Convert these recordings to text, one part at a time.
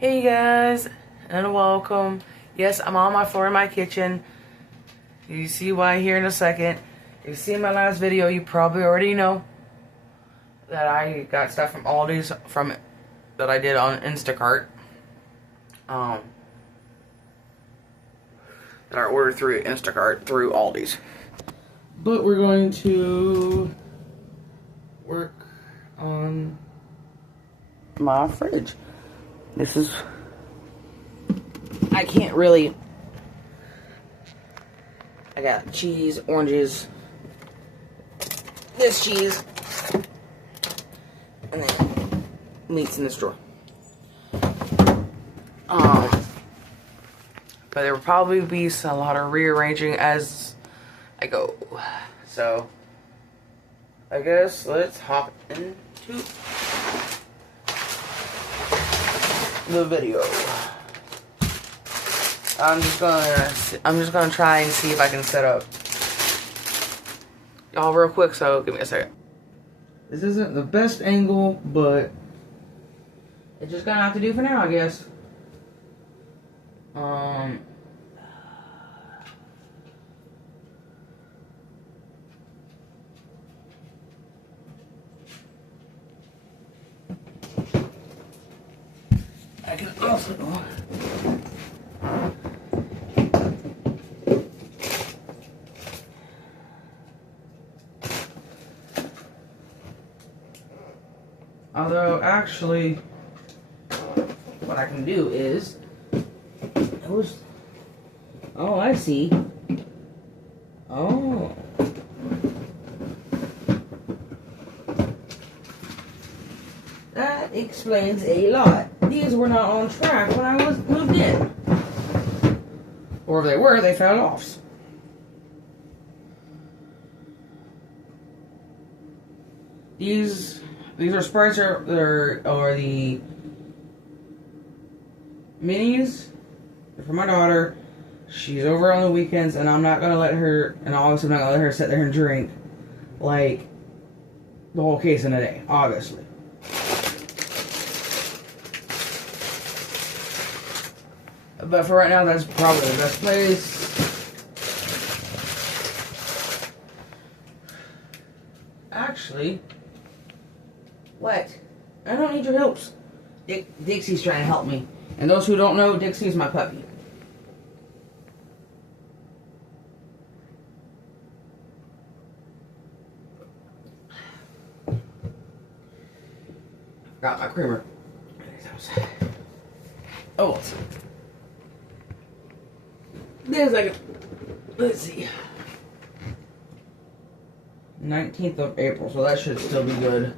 Hey guys, and welcome. Yes, I'm on my floor in my kitchen. You see why here in a second. If you've seen my last video, you probably already know that I got stuff from Aldi's that I did on Instacart. That I ordered through Instacart through Aldi's. But we're going to work on my fridge. This is, I can't really, I got cheese, oranges, this cheese, and then meats in this drawer. But there will probably be a lot of rearranging as I go. So, I guess let's hop into the video. I'm just gonna try and see if I can set up y'all real quick, so give me a second. This isn't the best angle, but it's just gonna have to do for now, I guess. I can also actually, what I can do is, oh, I see. Oh. That explains a lot. These were not on track when I was moved in. Or if they were, they fell off. These are Sprites or the minis. They're for my daughter. She's over on the weekends, and I'm not gonna let her. And obviously, I'm not gonna let her sit there and drink like the whole case in a day. Obviously. But for right now, that's probably the best place. Actually, what? I don't need your helps. Dixie's trying to help me. And those who don't know, Dixie's my puppy. Got my creamer. Oh, there's like let's see. 19th of April, so that should still be good.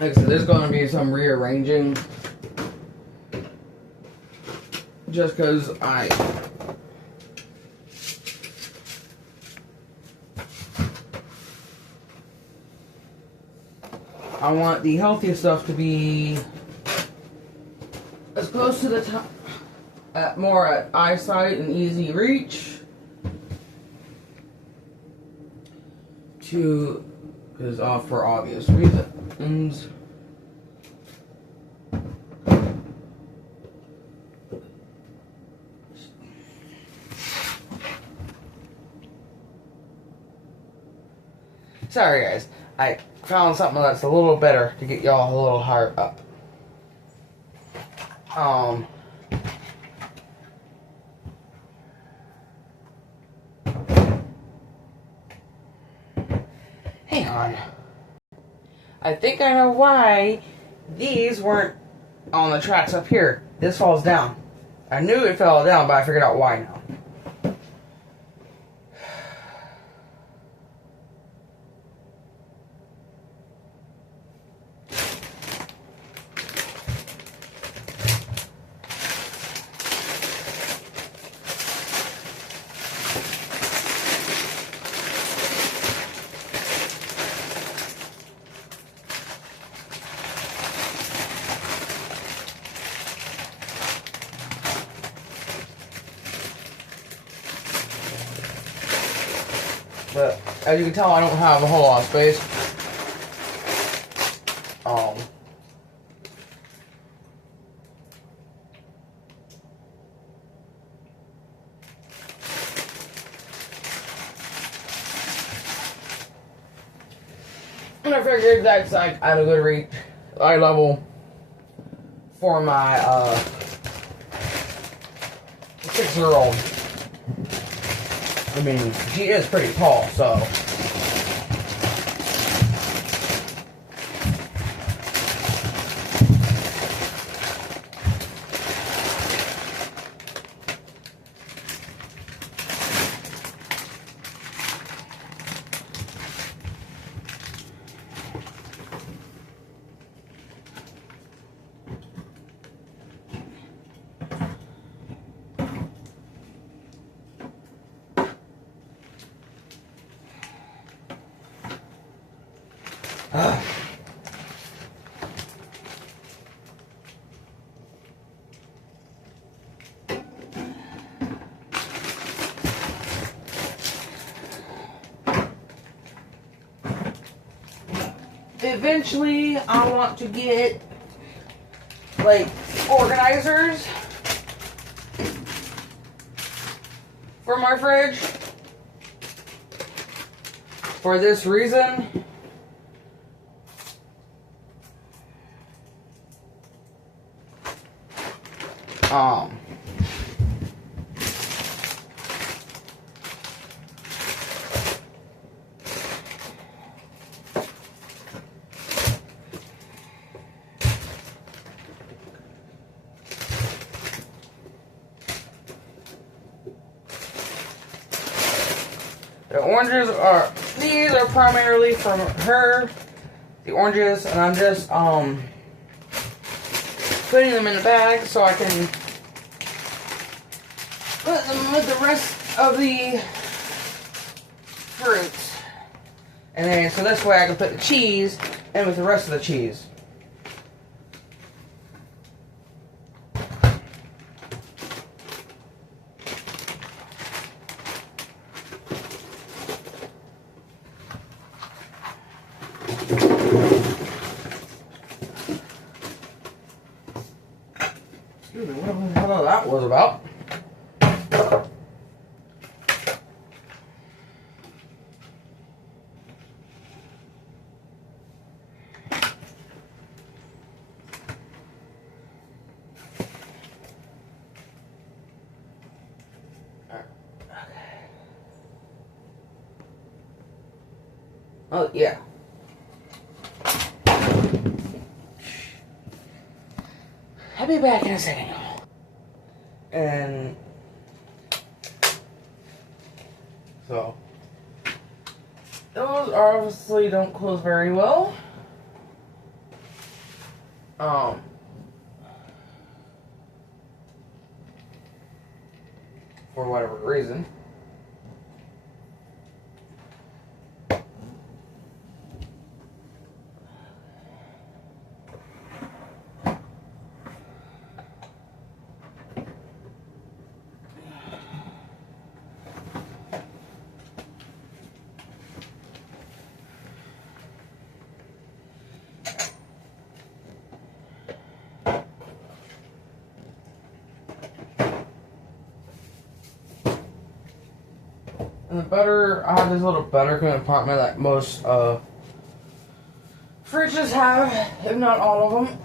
Like I said, there's going to be some rearranging. Just because I want the healthiest stuff to be as close to the top, more at eyesight and easy reach. Because for obvious reasons. Sorry guys, I found something that's a little better to get y'all a little higher up. Hang on. I think I know why these weren't on the tracks up here. This falls down. I knew it fell down, but I figured out why now. But as you can tell, I don't have a whole lot of space. And I figured that's like at a good eye level for my 6-year-old. I mean, she is pretty tall, so. Eventually, I want to get like organizers for my fridge. For this reason, these are primarily from her, the oranges, and I'm just, putting them in the bag so I can put them with the rest of the fruits. And then, so this way I can put the cheese in with the rest of the cheese. Excuse me, what the hell that was about? Oh, yeah. I'll be back in a second, y'all. And so those obviously don't close very well. For whatever reason. And the butter, I have this little butter compartment that most fridges have, if not all of them.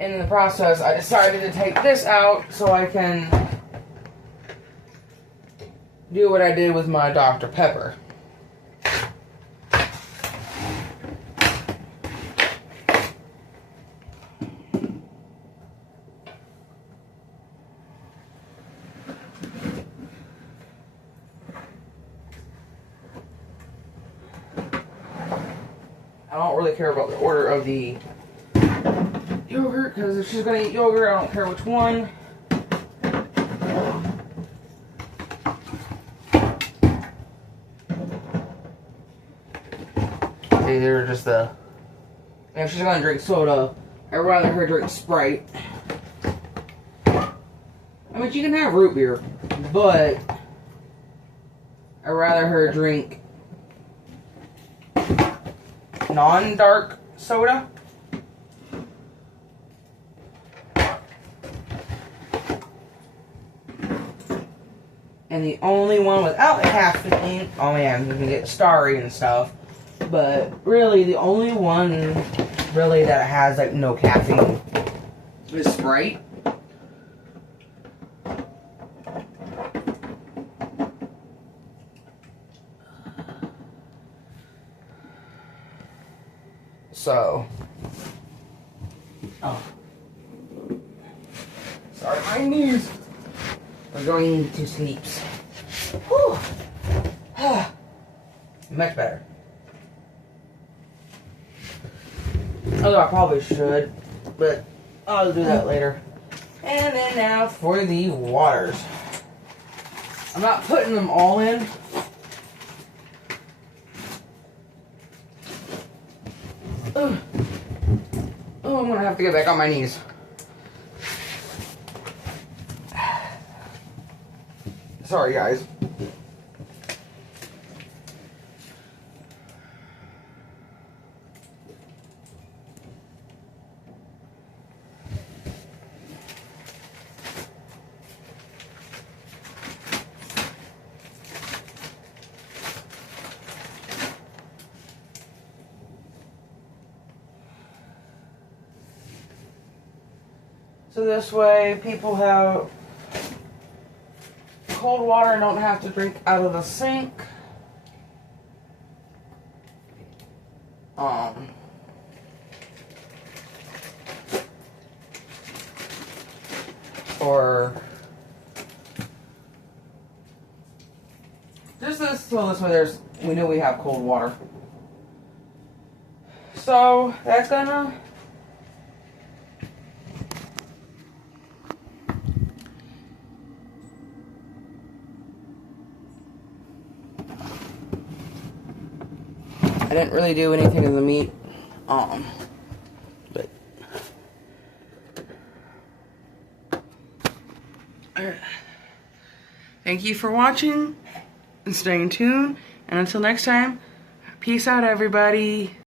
And in the process, I decided to take this out so I can do what I did with my Dr. Pepper. I don't really care about the order of the yogurt, because if she's going to eat yogurt, I don't care which one. See, they're just the If she's gonna drink soda, I'd rather her drink Sprite. I mean, she can have root beer, but I'd rather her drink non-dark soda. And the only one without the caffeine, oh man, you can get starry and stuff. But really, the only one really that has like no caffeine is Sprite. So, oh, sorry, my knees are going to sleep. Whew. Much better. Although I probably should, but I'll do that later. And then now for the waters. I'm not putting them all in. Oh, I'm gonna have to get back on my knees. Sorry, guys. So this way, people have cold water and don't have to drink out of the sink. Or just this, so this way we know we have cold water. So that's gonna I didn't really do anything to the meat, but thank you for watching and staying tuned, and until next time, peace out everybody.